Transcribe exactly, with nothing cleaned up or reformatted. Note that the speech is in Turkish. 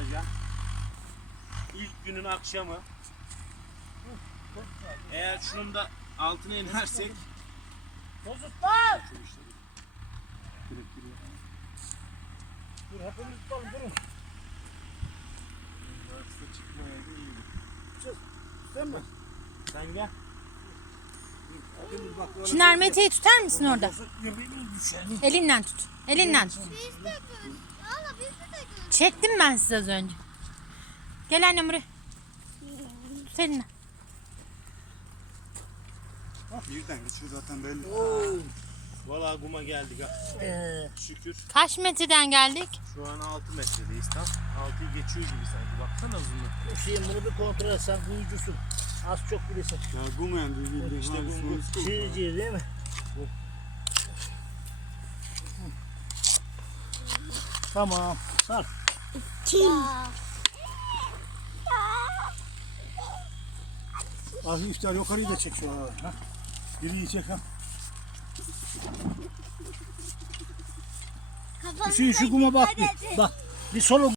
ya. İlk günün akşamı. Eğer şunun da altına inersek Bozutlar! Dur hepimiz tutalım durun. Üniversite çıkmaya da iyiydi. Çık. Sen mi? Sen gel. Hepimiz bak böyle. Çınar Mete'yi tutar mısın orada? Bozuk yemeğimiz düşer. Elinden tut. Elinden tut. Biz de göz. Valla biz de göz. Çektim ben size az önce. Gel annem buraya. Tut elinden. Birden geçiyor zaten belli. Oo. Valla kuma geldik ha. Ee, Şükür. Kaç metreden geldik? Şu an altı metredeyiz tam. altıyı geçiyor gibi sanki. Baksana uzunluğu. Hüseyin bunu bir kontrol et. Sen kuyucusun. Az çok bilirsin. Ya gumayan bir bildiğin İşte işte bu- bu- Çiğ çiğ değil mi? Tamam. Sar. Az iftar yukarıyı da çek şu an. Ha? Biriyi çek ha. Kafanı Hüseyin şu kuma bak bir. Bak. Bir solu